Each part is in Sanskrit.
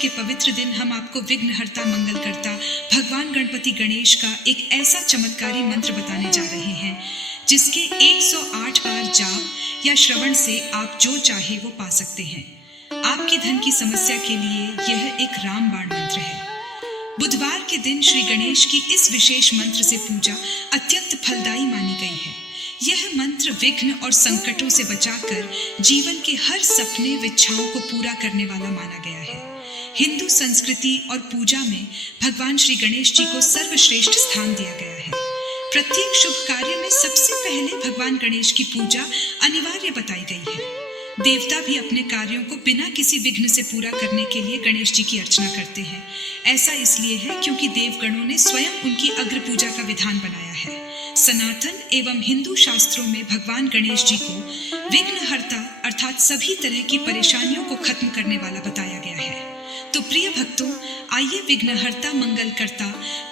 के पवित्र दिन हम आपको विघ्नहर्ता मंगलकर्ता भगवान गणपति गणेश का एक ऐसा चमत्कारी मंत्र बताने जा रहे हैं जिसके 108 बार जाप या श्रवण से आप जो चाहे वो पा सकते हैं। आपकी धन की समस्या के लिए यह एक रामबाण मंत्र है। बुधवार के दिन श्री गणेश की इस विशेष मंत्र से पूजा अत्यंत फलदायी मानी गई है। यह मंत्र विघ्न और संकटों से बचाकर जीवन के हर सपने व इच्छाओं को पूरा करने वाला माना गया है। हिंदू संस्कृति और पूजा में भगवान श्री गणेश जी को सर्वश्रेष्ठ स्थान दिया गया है। प्रत्येक शुभ कार्य में सबसे पहले भगवान गणेश की पूजा अनिवार्य बताई गई है। देवता भी अपने कार्यों को बिना किसी विघ्न से पूरा करने के लिए गणेश जी की अर्चना करते हैं। ऐसा इसलिए है क्योंकि देवगणों ने स्वयं उनकी अग्र पूजा का विधान बनाया है। सनातन एवं हिंदू शास्त्रों में भगवान गणेश जी को विघ्नहर्ता अर्थात सभी तरह की परेशानियों को खत्म करने वाला बताया गया है। तो प्रिय भक्तों, आइए विघ्नहर्ता मंगलकर्ता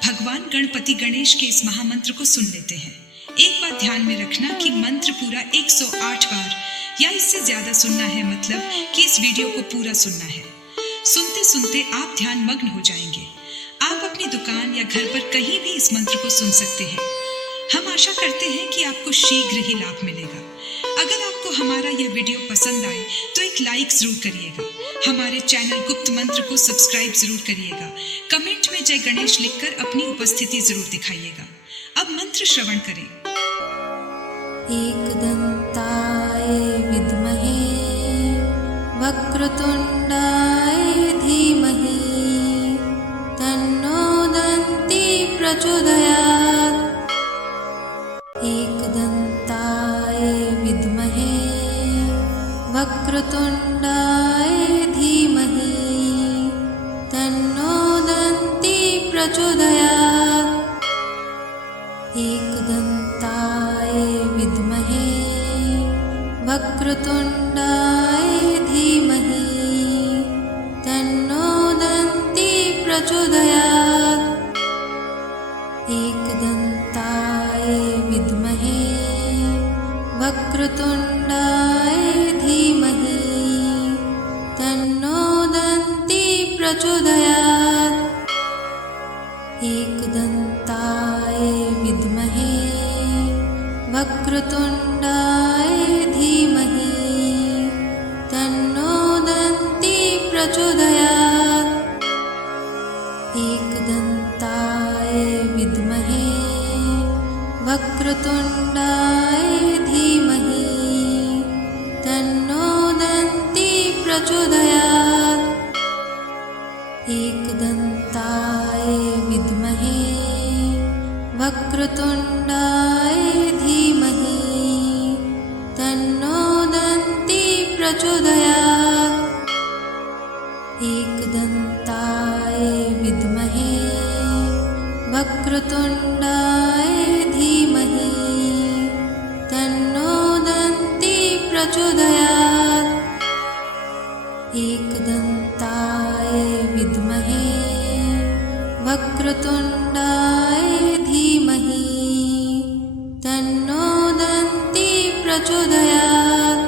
भगवान गणपति गणेश के इस महामंत्र को सुन लेते हैं। एक बात ध्यान में रखना कि मंत्र पूरा 108 बार या इससे ज्यादा सुनना है, मतलब कि इस वीडियो को पूरा सुनना है। सुनते सुनते आप ध्यान मग्न हो जाएंगे। आप अपनी दुकान या घर पर कहीं भी इस मंत्र को सुन सकते हैं। हम आशा करते हैं कि आपको शीघ्र ही लाभ मिलेगा। अगर आपको हमारा यह वीडियो पसंद आए तो एक लाइक जरूर करिएगा। हमारे चैनल गुप्त मंत्र को सब्सक्राइब जरूर करिएगा। कमेंट में जय गणेश लिखकर अपनी उपस्थिति जरूर दिखाइएगा। अब मंत्र श्रवण करें। एकदन्ताय विद्महे वक्रतुण्डाय धीमहि तन्नो दन्ती प्रचोदयात्। एकदन्ताय विद्महे वक्रतुण्डाय धीमहि तन्नो दन्ती प्रचोदयात्। एकदन्ताय विद्महे वक्रतुण्डाय धीमहि तन्नो दन्ती प्रचोदयात्। एकदन्ताय विद्महे वक्रतुण्डाय धीमहि तन्नो दन्ती प्रचोदयात्। एकदन्ताय विद्महे वक्रतुण्डाय धीमहि तन्नो दन्ती प्रचोदयात्। एकदन्ताय विद्महे वक्रतुण्डाय धीमहि तन्नो दन्ती प्रचोदयात्। एकदन्ताय विद्महे वक्रतुण्डाय धीमहि तन्नो दन्ती प्रचोदयात्। एकदन्ताय विद्महे वक्रतुण्डाय धीमहि तन्नो दन्ती प्रचोदयात्। एकदन्ताय विद्महे वक्रतुण्डाय धीमहि तन्नो दन्ती प्रचोदयात्।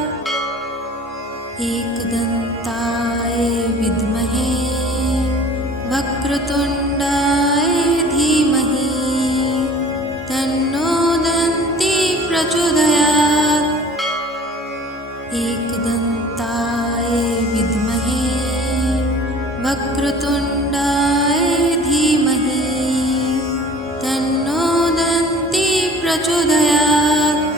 एकदन्ताय विद्महे वक्रतुण्डाय धीमहि तन्नो दन्ती प्रचोदयात्। एकदन्ताय विद्महे वक्रतुण्डाय धीमहि तन्नो दन्ती प्रचोदयात्।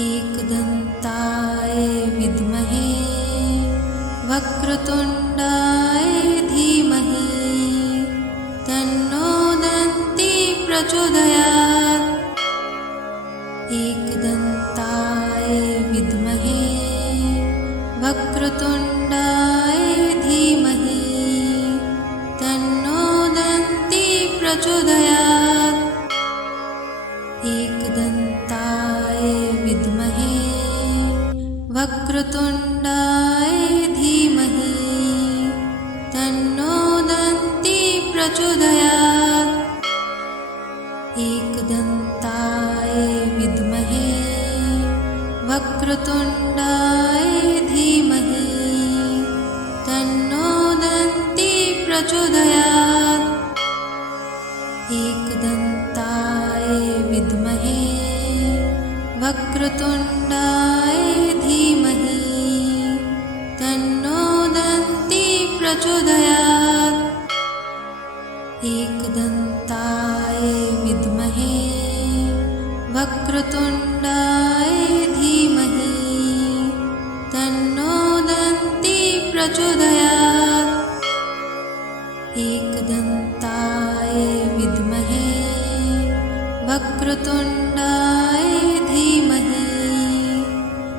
एकदन्ताय विद्महे वक्रतुण्डाय धीमहि तन्नो दन्ती प्रचोदयात्। एकदन्ताय विद्महे वक्रतुण्डाय धीमहि तन्नो दन्ती प्रचोदयात्। एकदन्ताय विद्महे वक्रतुण्डाय धीमहि तन्नो दन्ती प्रचोदयात्। एकदन्ताय विद्महे वक्रतुण्डाय धीमहि तन्नो प्रचोदयात्। एकदन्ताय विद्महे वक्रतुण्डाय धीमहि तन्नो दन्ती प्रचोदयात्। एकदन्ताय विद्महे वक्रतुण्डाय धीमहि तन्नो दन्ती प्रचोदयात्। एकदन्ताय विद्महे वक्रतुण्डाय धीमहि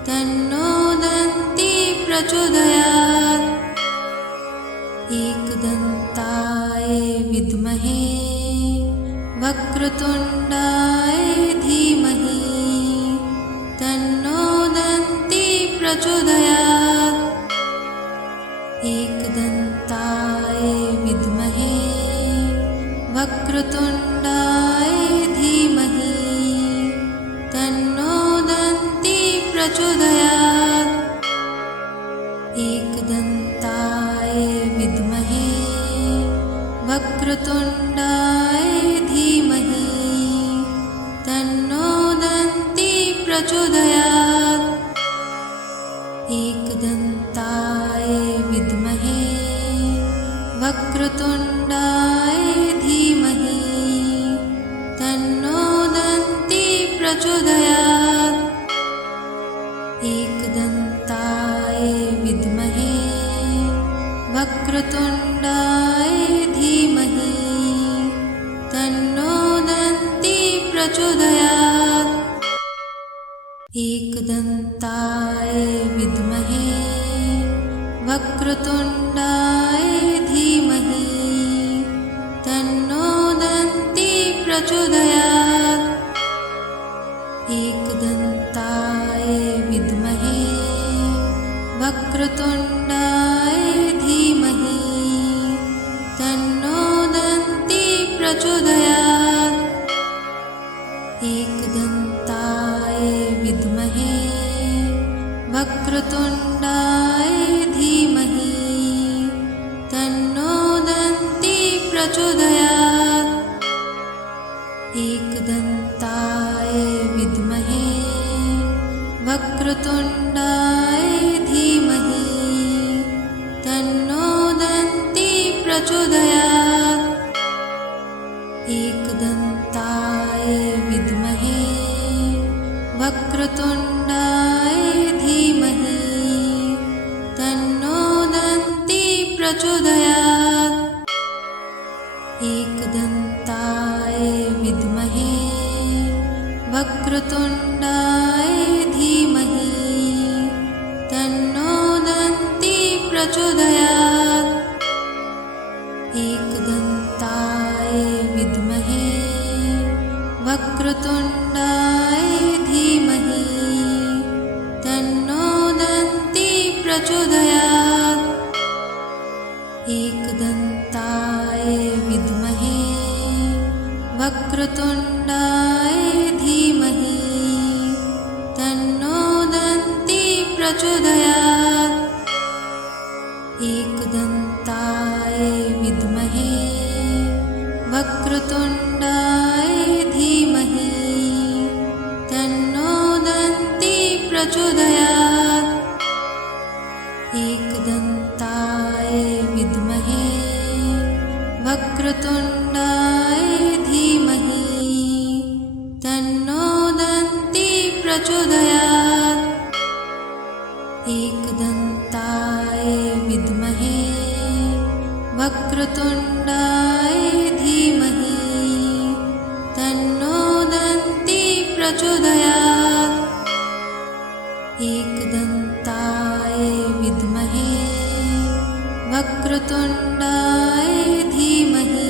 तन्नो दन्ती प्रचोदयात्। एकदन्ताय विद्महे वक्रतुण्डाय धीमहि तन्नो दन्ती प्रचोदयात्। एकदन्ताय विद्महे वक्रतुण्डाय धीमहि तन्नो दन्ती प्रचोदयात्। एकदन्ताय विद्महे वक्रतुण्डाय धीमहि तन्नो दन्ती प्रचोदयात्। एकदन्ताय विद्महे वक्रतुण्डाय धीमहि तन्नो दन्ती प्रचोदयात्। एकदन्ताय विद्महे वक्रतुण्डाय धीमहि तन्नो दन्ती प्रचोदयात्। एकदन्ताय विद्महे वक्रतुण्डाय धीमहि तन्नो दन्ती प्रचोदयात्। एकदन्ताय विद्महे वक्रतुण्डाय धीमहि तन्नो दन्ती प्रचोदयात्। एकदन्ताय विद्महे वक्रतुण्डाय धीमहि तन्नो दन्ती प्रचोदयात्। एकदन्ताय विद्महे वक्रतुण्डाय धीमहि तन्नो दन्ती प्रचोदयात्। एकदन्ताय विद्महे वक्रतुण्डाय धीमहि तन्नो दन्ती प्रचोदयात्। एकदन्ताय विद्महे वक्रतुण्डाय धीमहि तन्नो दन्ती प्रचोदयात्। एकदन्ताय विद्महे वक्रतुण्डाय धीमहि तन्नो दन्ती प्रचोदयात्। एकदन्ताय विद्महे वक्रतुण्डाय धीमहि तन्नो दन्ती प्रचोदयात्। एकदन्ताय विद्महे वक्रतुण्डाय धीमहि तन्नो दन्ती प्रचोदयात्। एकदन्ताय विद्महे वक्रतुण्डाय धीमहि तन्नो दन्ती प्रचोदयात्। एकदन्ताय विद्महे वक्रतुण्डाय धीमहि तन्नो दन्ती प्रचोदयात्। एकदन्ताय विद्महे वक्रतुण्डाय धीमहि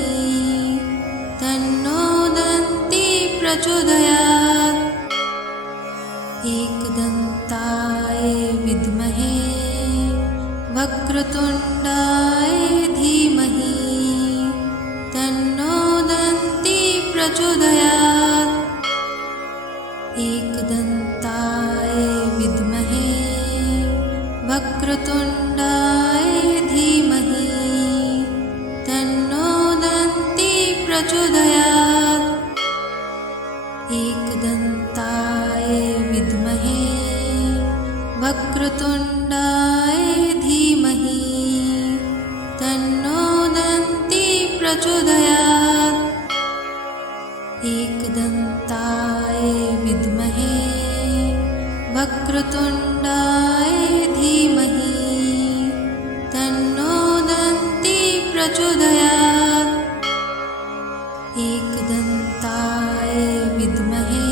तन्नो दन्ती प्रचोदयात्। एकदन्ताय विद्महे वक्रतुण्डाय धीमहि तन्नो दन्ती प्रचोदयात्। एकदन्ताय विद्महे वक्रतुण्डाय धीमहि प्रचोदयात्। एकदन्ताय विद्महे वक्रतुण्डाय धीमहि तन्नो दन्ती प्रचोदयात्। एकदन्ताय विद्महे वक्रतुण्डाय धीमहि तन्नो दन्ती प्रचोदयात्। एकदन्ताय विद्महे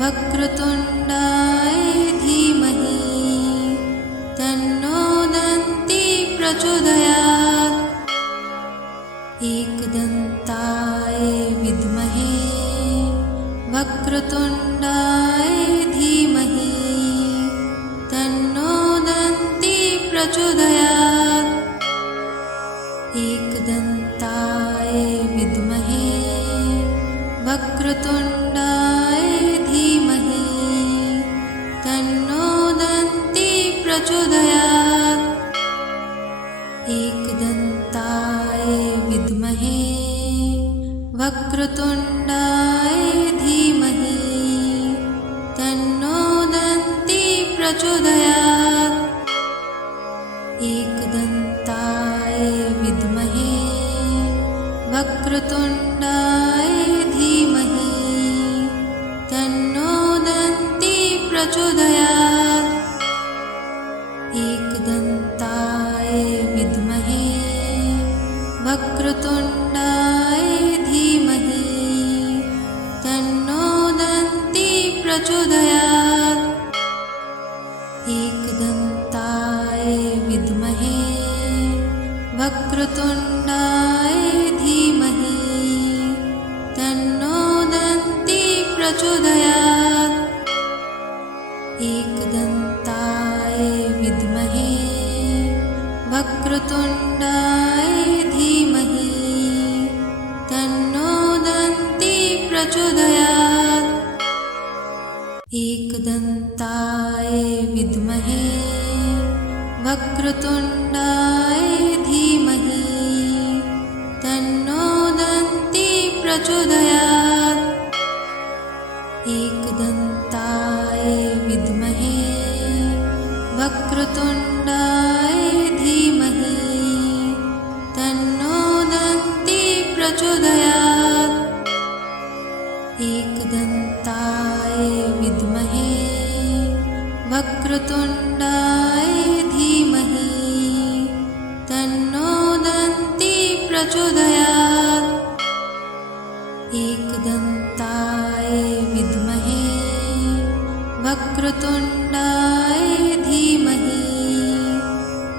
वक्रतुण्डाय धीमहि तन्नो दन्ती प्रचोदयात्। एकदन्ताय विद्महे वक्रतुण्डाय धीमहि तन्नो दन्ती प्रचोदयात्। एकदन्ताय विद्महे वक्रतुण्डाय धीमहि तन्नो दन्ती प्रचोदयात्। एकदन्ताय विद्महे वक्रतुण्डाय धीमहि तन्नो दन्ती प्रचोदयात्। एकदन्ताय विद्महे वक्रतुण्डाय धीमहि तन्नो दन्ती प्रचोदयात्। एकदन्ताय विद्महे वक्रतुण्डाय धीमहि तन्नो दन्ती प्रचोदयात्। एकदन्ताय विद्महे वक्रतुण्डाय धीमहि तन्नो दन्ती प्रचोदयात्। एकदन्ताय विद्महे वक्रतुण्डाय धीमहि तन्नो दन्ती प्रचोदयात्। एकदन्ताय विद्महे वक्रतुण्डाय धीमहि तन्नो दन्ती प्रचोदयात्। एकदन्ताय विद्महे वक्रतुण्डाय धीमहि तन्नो दन्ती प्रचोदयात्। एकदन्ताय विद्महे वक्रतुण्डाय धीमहि तन्नो दन्ती प्रचोदयात्। एकदन्ताय विद्महे वक्रतुण्डाय धीमहि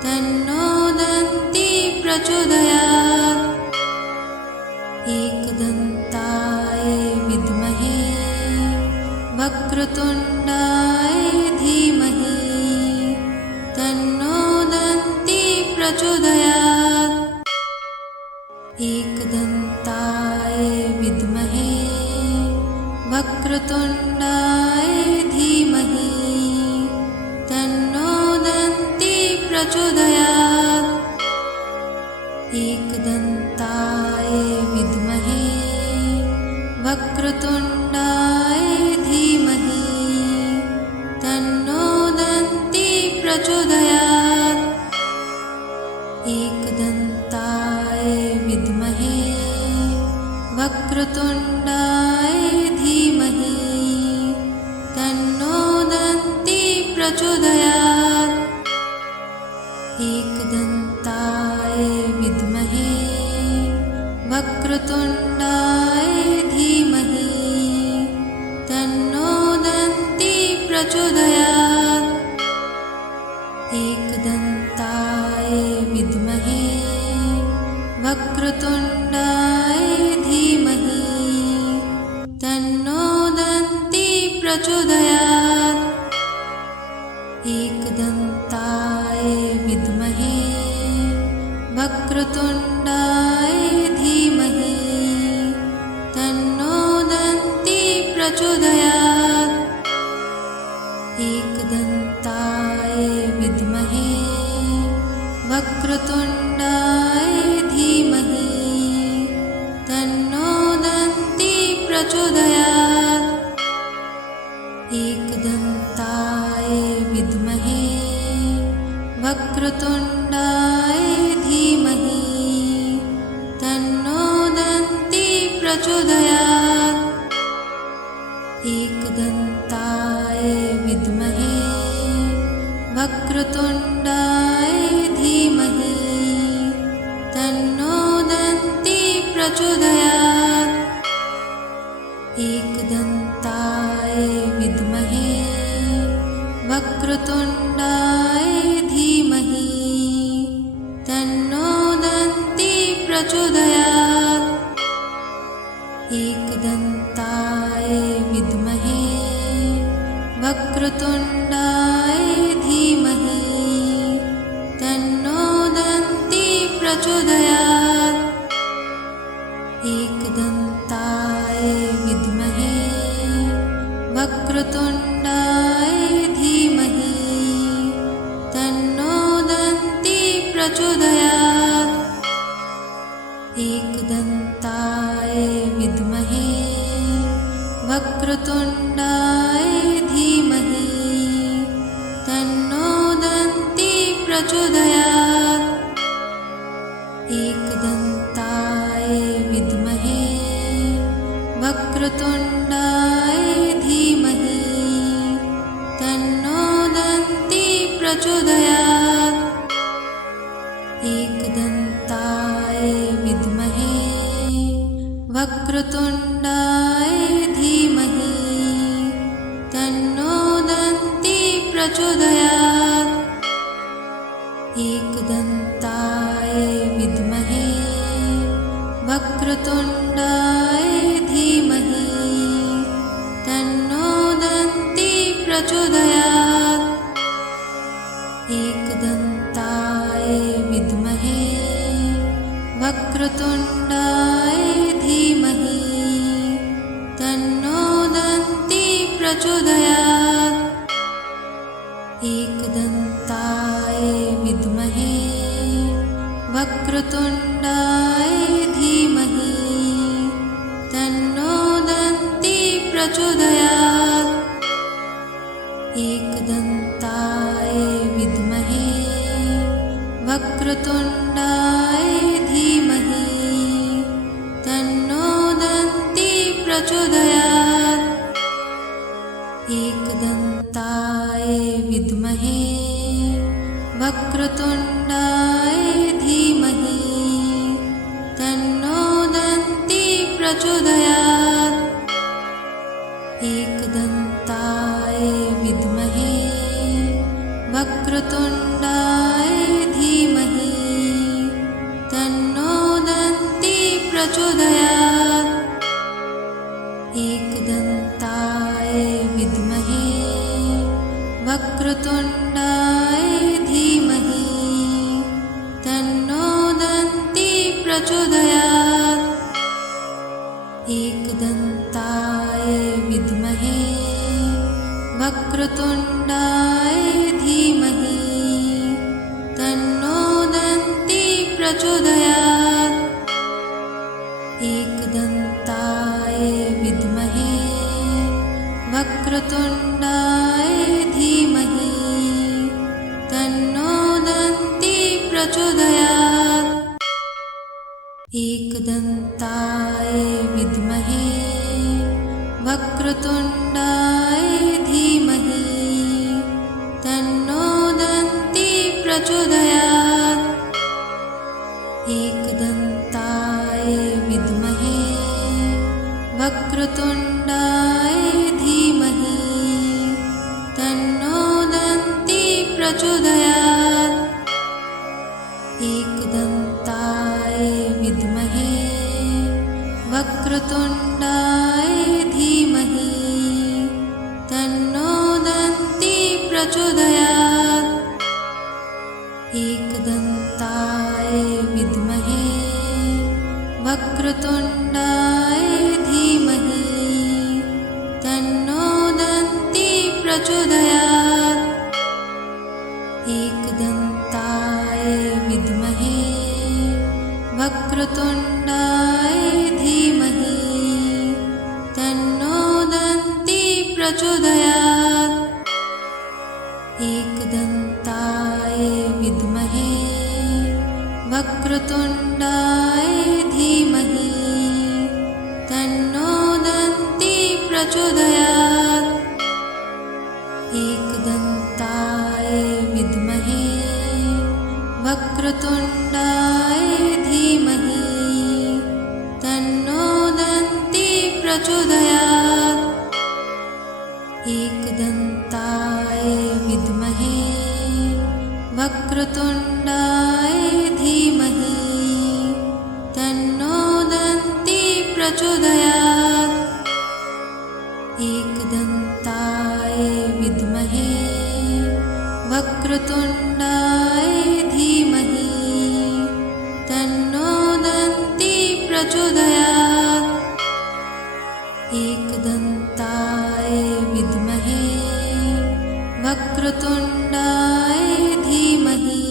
तन्नो दन्ती प्रचोदयात्। एकदन्ताय विद्महे वक्रतुण्डाय धीमहि तन्नो दन्ती प्रचोदयात्। एकदन्ताय विद्महे वक्रतुण्डाय धीमहि तन्नो दन्ती प्रचोदयात्। एकदन्ताय विद्महे वक्रतुण्डाय धीमहि तन्नो दन्ती प्रचोदयात्। एकदन्ताय विद्महे वक्रतुण्डाय धीमहि तन्नो दन्ती प्रचोदयात्। एकदन्ताय विद्महे वक्रतुण्डाय धीमहि तन्नो दन्ती प्रचोदयात्। एकदन्ताय विद्महे वक्रतुण्डाय धीमहि तन्नो दन्ती प्रचोदयात्। एकदन्ताय विद्महे वक्रतुण्डाय धीमहि तन्नो दन्ती प्रचोदयात्। एकदन्ताय विद्महे वक्रतुण्डाय धीमहि प्रचोदयात्। एकदन्ताय विद्महे वक्रतुण्डाय धीमहि तन्नो दन्ती प्रचोदयात्। एकदन्ताय विद्महे वक्रतुण्डाय धीमहि तन्नो दन्ती प्रचोदयात्। एकदन्ताय विद्महे वक्रतुण्डाय धीमहि तन्नो दन्ती प्रचोदयात्। एकदन्ताय विद्महे वक्रतुण्डाय धीमहि तन्नो दन्ती प्रचोदयात्। एकदन्ताय विद्महे वक्रतुण्डाय धीमहि तन्नो दन्ती प्रचोदयात्। एकदन्ताय विद्महे वक्रतुण्डाय धीमहि तन्नो दन्ती प्रचोदयात्। एकदन्ताय विद्महे वक्रतुण्डाय धीमहि तन्नो दन्ती प्रचोदयात्। एकदन्ताय विद्महे वक्रतुण्डाय धीमहि तन्नो दन्ती प्रचोदयात्। एकदन्ताय विद्महे वक्रतुण्डाय धीमहि तन्नो दन्ती प्रचोदयात्। एकदन्ताय विद्महे वक्रतुण्डाय धीमहि तन्नो दन्ती प्रचोदयात्। एकदन्ताय विद्महे वक्रतुण्डाय धीमहि तन्नो दन्ती प्रचोदयात्। एकदन्ताय विद्महे वक्रतुण्डाय धीमहि तन्नो दन्ती प्रचोदयात्। एकदन्ताय विद्महे वक्रतुण्डाय धीमहि तन्नो दन्ती प्रचोदयात्। एकदन्ताय विद्महे वक्रतुण्डाय धीमहि तन्नो दन्ती प्रचोदयात्। एकदन्ताय विद्महे वक्रतुण्डाय धीमहि तन्नो दन्ती प्रचोदयात्। एकदन्ताय विद्महे वक्रतुण्डाय धीमहि तन्नो दन्ती प्रचोदयात्। एकदन्ताय विद्महे वक्रतुण्डाय धीमहि तन्नो दन्ती प्रचोदयात्। एकदन्ताय विद्महे वक्रतुण्डाय धीमहि तन्नो दन्ती प्रचोदयात्। एकदन्ताय विद्महे वक्रतुण्डाय धीमहि तन्नो दन्ती प्रचोदयात्। एकदन्ताय विद्महे वक्रतुण्डाय धीमहि तन्नो दन्ती प्रचोदयात्। एकदन्ताय विद्महे वक्रतुण्डाय धीमहि तन्नो दन्ती प्रचोदयात्। एकदन्ताय विद्महे वक्रतुण्डाय धीमहि प्रचोदयात्। एकदन्ताय विद्महे वक्रतुण्डाय धीमहि तन्नो दन्ती प्रचोदयात्। एकदन्ताय विद्महे वक्रतुण्डाय धीमहि तन्नो दन्ती प्रचोदयात्। एकदन्ताय विद्महे वक्रतुण्डाय धीमहि तन्नो दन्ती प्रचोदयात्। एकदन्ताय विद्महे वक्रतुण्डाय धीमहि तन्नो दन्ती प्रचोदयात्। एकदन्ताय विद्महे वक्रतुण्डाय धीमहि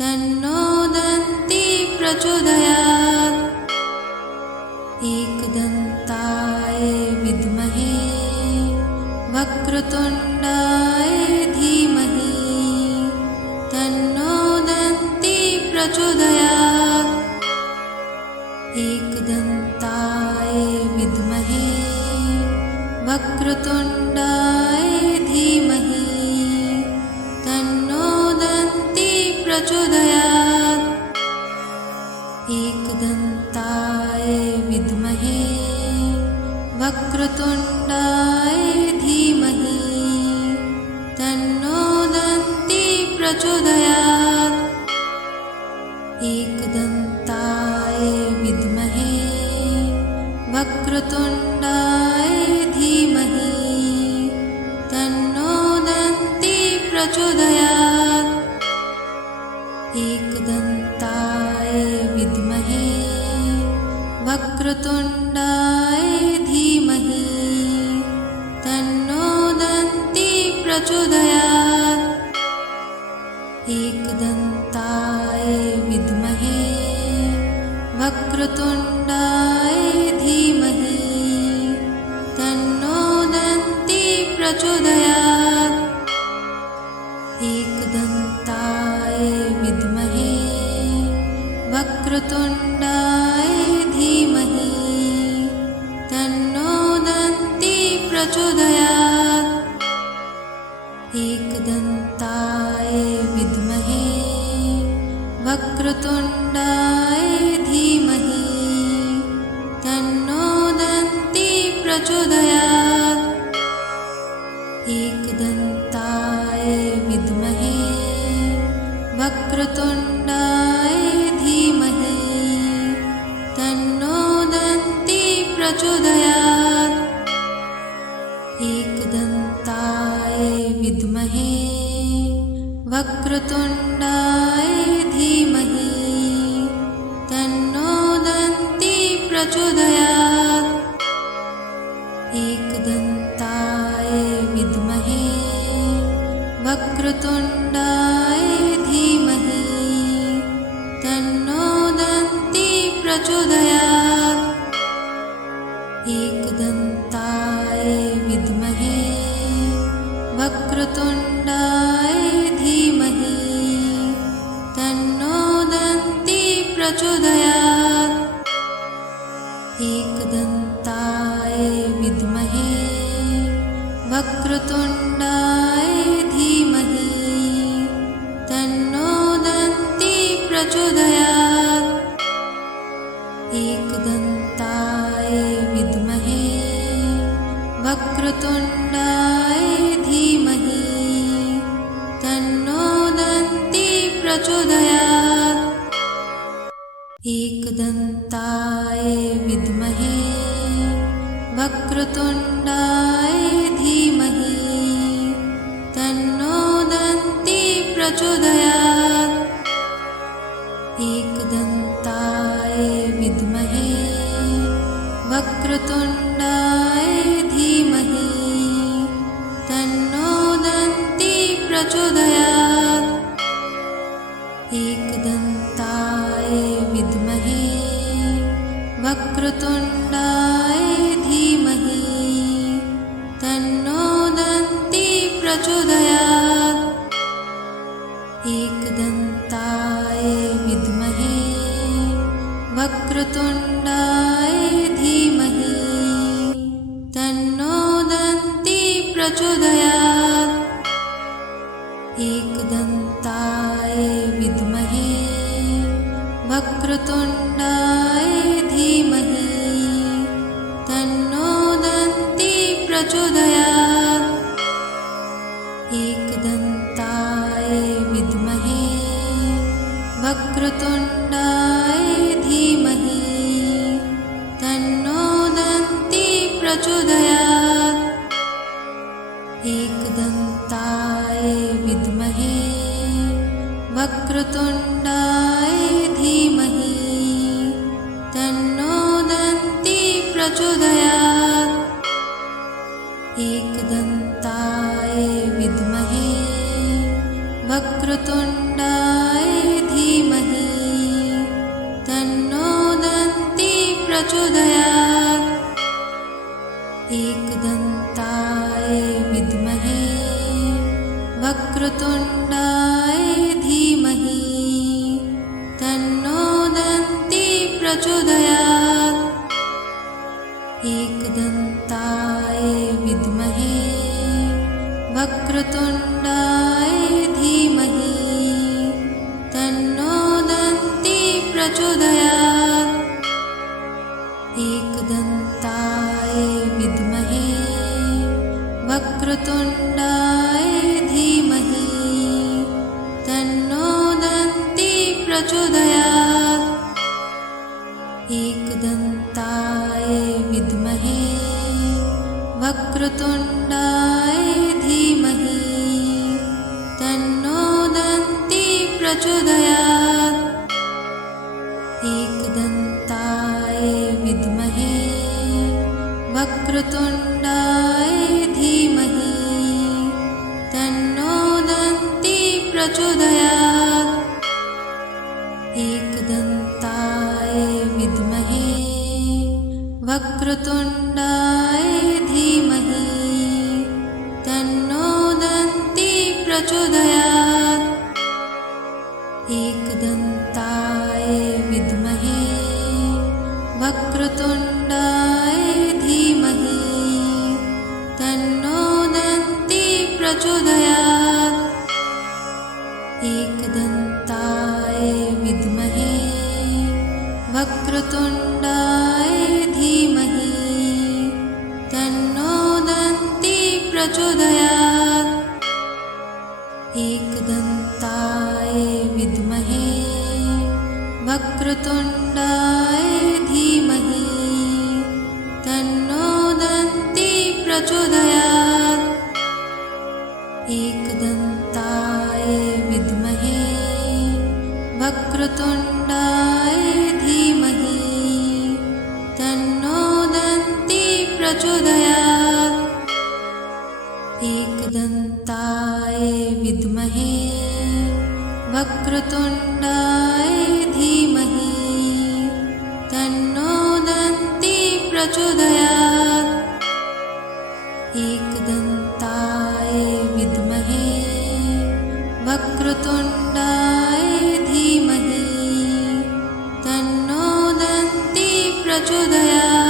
तन्नो दन्ती प्रचोदयात्। एकदन्ताय विद्महे वक्रतुण्डाय धीमहि तन्नो दन्ती प्रचोदयात्। एकदन्ताय विद्महे वक्रतुण्डाय धीमहि तन्नो दन्ती प्रचोदयात्। एकदन्ताय विद्महे वक्रतुण्डाय धीमहि तन्नो दन्ती प्रचोदयात्। एकदन्ताय विद्महे वक्रतुण्डाय धीमहि तन्नो दन्ती प्रचोदयात्। एकदन्ताय विद्महे वक्रतुण्डाय धीमहि तन्नो दन्ती प्रचोदयात्। एकदन्ताय विद्महे वक्रतुण्डाय धीमहि तन्नो दन्ती प्रचोदयात्। एकदन्ताय विद्महे वक्रतुण्डाय धीमहि तन्नो दन्ती प्रचोदयात्। एकदन्ताय विद्महे वक्रतुण्डाय धीमहि तन्नो दन्ती प्रचोदयात्। एकदन्ताय विद्महे वक्रतुण्डाय धीमहि तन्नो दन्ती प्रचोदयात्। एकदन्ताय विद्महे वक्रतुण्डाय धीमहि तन्नो दन्ती प्रचोदयात्। एकदन्ताय विद्महे वक्रतुण्डाय धीमहि तन्नो दन्ती प्रचोदयात्। एकदन्ताय विद्महे वक्रतुण्डाय धीमहि तन्नो दन्ती प्रचोदयात्। एकदन्ताय विद्महे वक्रतुण्डाय धीमहि तन्नो दन्ती प्रचोदयात्। एकदन्ताय विद्महे वक्रतुण्डाय धीमहि तन्नो दन्ती प्रचोदयात्। एकदन्ताय विद्महे वक्रतुण्डाय धीमहि तन्नो दन्ती प्रचोदयात्। एकदन्ताय विद्महे वक्रतुण्डाय धीमहि तन्नो दन्ती प्रचोदयात्। एकदन्ताय विद्महे वक्रतुण्डाय धीमहि प्रचोदयात्। एकदन्ताय विद्महे वक्रतुण्डाय धीमहि तन्नो दन्ती प्रचोदयात्। एकदन्ताय विद्महे वक्रतुण्डाय धीमहि तन्नो दन्ती प्रचोदयात्। एकदन्ताय विद्महे वक्रतुण्डाय धीमहि तन्नो दन्ती प्रचोदयात्। एकदन्ताय विद्महे वक्रतुण्डाय धीमहि तन्नो दन्ती प्रचोदयात्। एकदन्ताय विद्महे वक्रतुण्डाय धीमहि तन्नो दन्ती प्रचोदयात्। एकदन्ताय विद्महे वक्रतुण्डाय धीमहि तन्नो दन्ती प्रचोदयात्। एकदन्ताय विद्महे वक्रतुण्डाय धीमहि तन्नो दन्ती प्रचोदयात्। एकदन्ताय विद्महे वक्रतुण्डाय धीमहि तन्नो दन्ती प्रचोदयात्। एकदन्ताय विद्महे वक्रतुण्डाय धीमहि तन्नो दन्ती प्रचोदयात्। एकदन्ताय विद्महे वक्रतुण्डाय धीमहि तन्नो दन्ती प्रचोदयात्। एकदन्ताय विद्महे वक्रतुण्डाय धीमहि तन्नो दन्ती प्रचोदयात्। एकदन्ताय विद्महे वक्रतुण्डाय धीमहि तन्नो दन्ती प्रचोदयात्। एकदन्ताय विद्महे वक्रतुण्डाय धीमहि तन्नो दन्ती प्रचोदयात्। एकदन्ताय विद्महे वक्रतुण्डाय धीमहि तन्नो दन्ती प्रचोदयात्। एकदन्ताय विद्महे वक्रतुण्डाय धीमहि तन्नो दन्ती प्रचोदयात्। एकदन्ताय विद्महे वक्रतुण्डाय धीमहि तन्नो दन्ती प्रचोदयात्। एकदन्ताय विद्महे वक्रतुण्डाय धीमहि तन्नो दन्ती प्रचोदयात्।